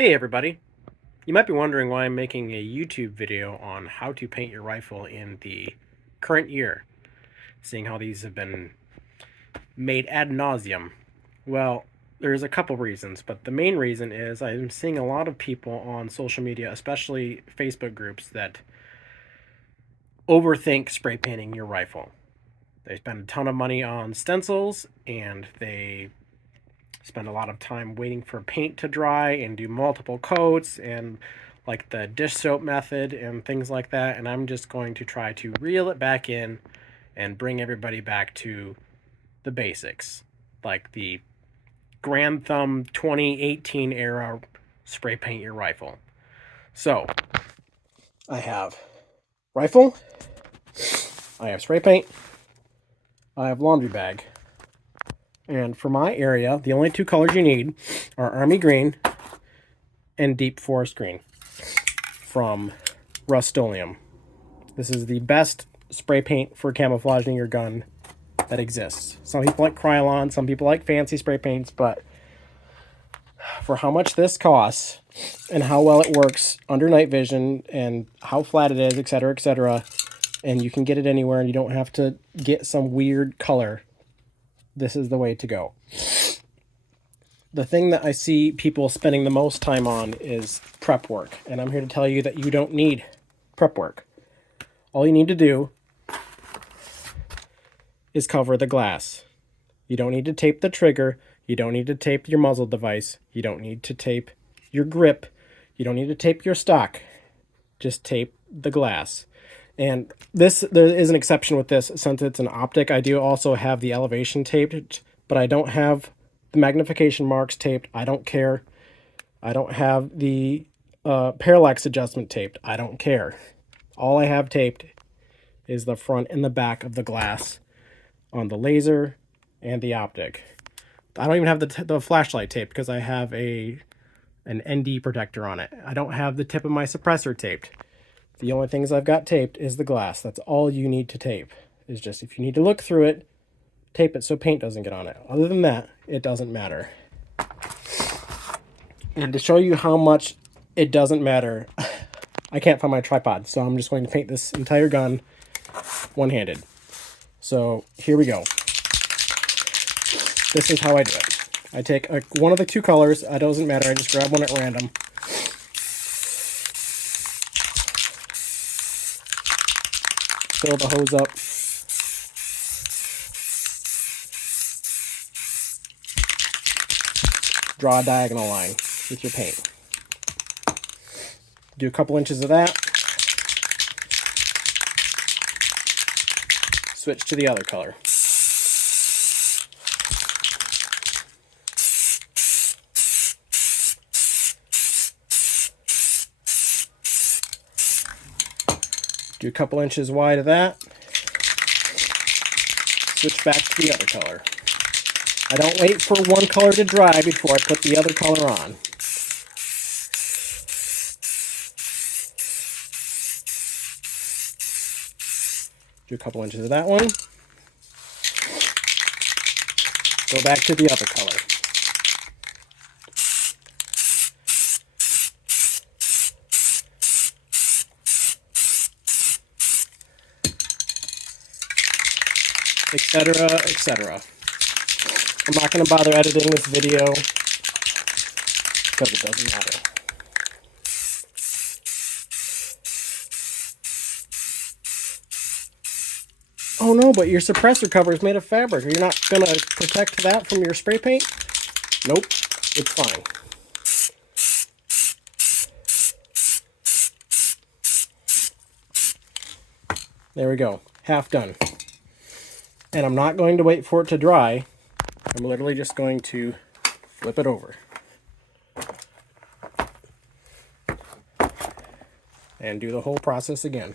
Hey everybody! You might be wondering why I'm making a YouTube video on how to paint your rifle in the current year, seeing how these have been made ad nauseum. Well, there's a couple reasons, but the main reason is I'm seeing a lot of people on social media, especially Facebook groups, that overthink spray painting your rifle. They spend a ton of money on stencils and they spend a lot of time waiting for paint to dry and do multiple coats and like the dish soap method and things like that. And I'm just going to try to reel it back in and bring everybody back to the basics, like the Grand Thumb 2018 era spray paint your rifle. So I have rifle, I have spray paint, I have laundry bag. And for my area, the only two colors you need are Army Green and Deep Forest Green from Rust-Oleum. This is the best spray paint for camouflaging your gun that exists. Some people like Krylon, some people like fancy spray paints, but for how much this costs and how well it works under night vision and how flat it is, etc., and you can get it anywhere and you don't have to get some weird color, this is the way to go. The thing that I see people spending the most time on is prep work, and I'm here to tell you that you don't need prep work. All you need to do is cover the glass. You don't need to tape the trigger. You don't need to tape your muzzle device. You don't need to tape your grip. You don't need to tape your stock. Just tape the glass. And there is an exception with this. Since it's an optic, I do also have the elevation taped, but I don't have the magnification marks taped. I don't care. I don't have the parallax adjustment taped. I don't care. All I have taped is the front and the back of the glass on the laser and the optic. I don't even have the flashlight taped because I have an ND protector on it. I don't have the tip of my suppressor taped. The only things I've got taped is the glass. That's all you need to tape. Is just if you need to look through it, tape it so paint doesn't get on it. Other than that, it doesn't matter. And to show you how much it doesn't matter, I can't find my tripod, so I'm just going to paint this entire gun one-handed. So here we go. This is how I do it. I take one of the two colors. It doesn't matter. I just grab one at random. Fill the hose up. Draw a diagonal line with your paint. Do a couple inches of that. Switch to the other color. Do a couple inches wide of that. Switch back to the other color. I don't wait for one color to dry before I put the other color on. Do a couple inches of that one. Go back to the other color. Etc., etc. I'm not going to bother editing this video because it doesn't matter. Oh no, but your suppressor cover is made of fabric. You're not going to protect that from your spray paint? Nope, it's fine. There we go, half done. And I'm not going to wait for it to dry. I'm literally just going to flip it over. And do the whole process again.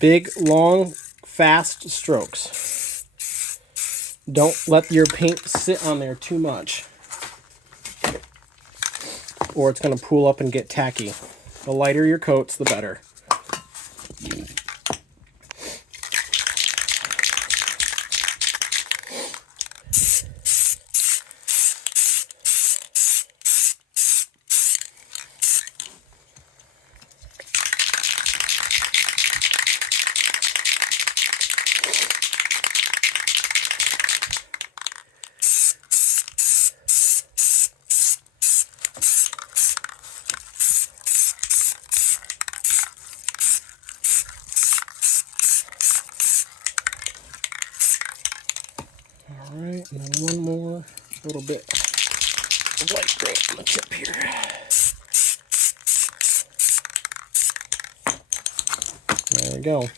Big, long, fast strokes. Don't let your paint sit on there too much, or it's going to pool up and get tacky. The lighter your coats, the better. Alright, and then one more little bit of light green on the tip here. There you go.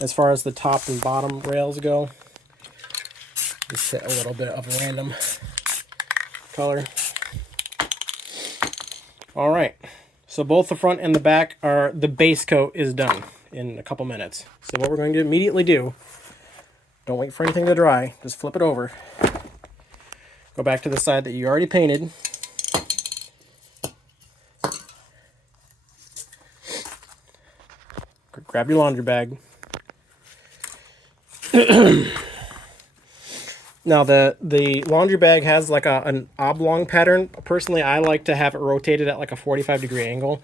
As far as the top and bottom rails go, just hit a little bit of a random color. Alright, so both the front and the back are, the base coat is done in a couple minutes. So what we're going to immediately do, don't wait for anything to dry, just flip it over. Go back to the side that you already painted. Grab your laundry bag. Now the laundry bag has like an oblong pattern. Personally, I like to have it rotated at like a 45-degree angle,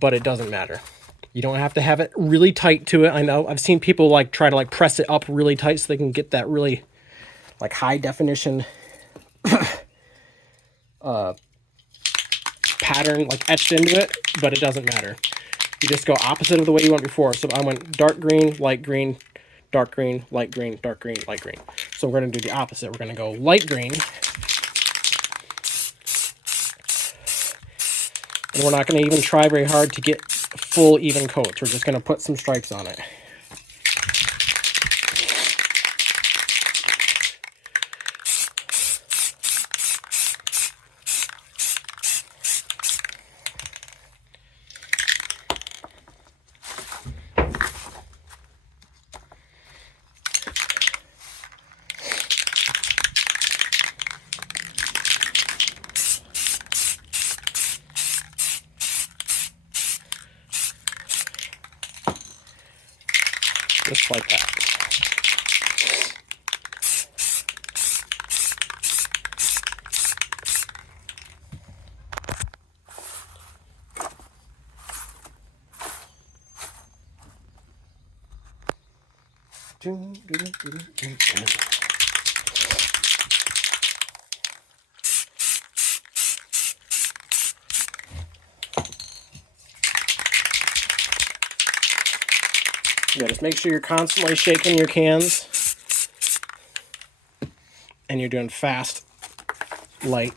but it doesn't matter. You don't have to have it really tight to it. I know I've seen people like try to like press it up really tight so they can get that really like high definition pattern like etched into it, but it doesn't matter. You just go opposite of the way you went before. So I went dark green, light green, dark green, light green, dark green, light green. So we're going to do the opposite. We're going to go light green. And we're not going to even try very hard to get full even coats. We're just going to put some stripes on it. Just like that. Yeah, just make sure you're constantly shaking your cans and you're doing fast, light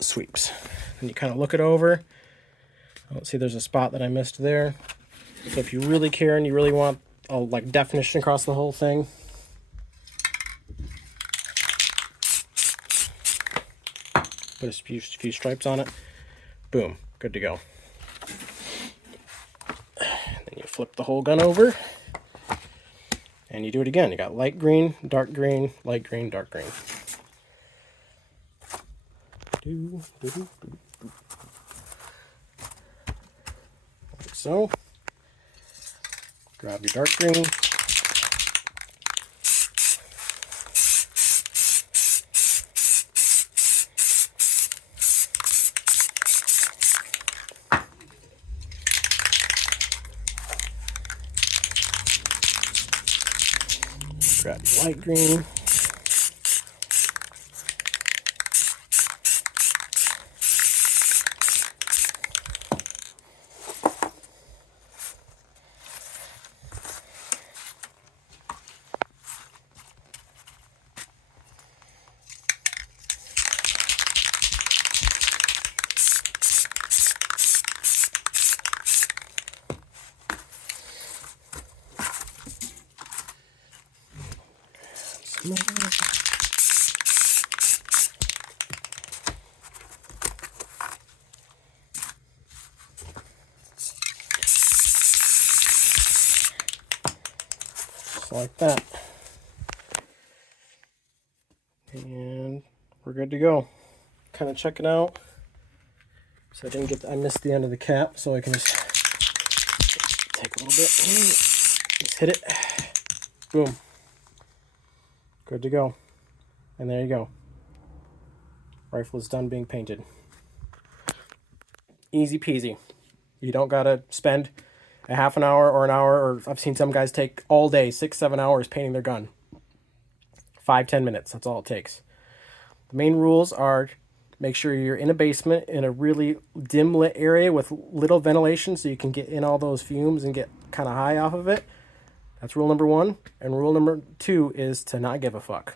sweeps. And you kind of look it over. Let's see, there's a spot that I missed there. So if you really care and you really want a like definition across the whole thing, put a few stripes on it. Boom, good to go. Then you flip the whole gun over and you do it again. You got light green, light green, dark green. Like so. Grab your dark green. Grab your light green. like that. And we're good to go. Kind of check it out. So I missed the end of the cap, so I can just take a little bit. Just hit it. Boom. Good to go. And there you go. Rifle is done being painted. Easy peasy. You don't gotta spend a half an hour or an hour, or I've seen some guys take all day, 6-7 hours painting their gun. 5-10 minutes, that's all it takes. The main rules are make sure you're in a basement in a really dim lit area with little ventilation so you can get in all those fumes and get kind of high off of it. That's rule number 1. And rule number 2 is to not give a fuck.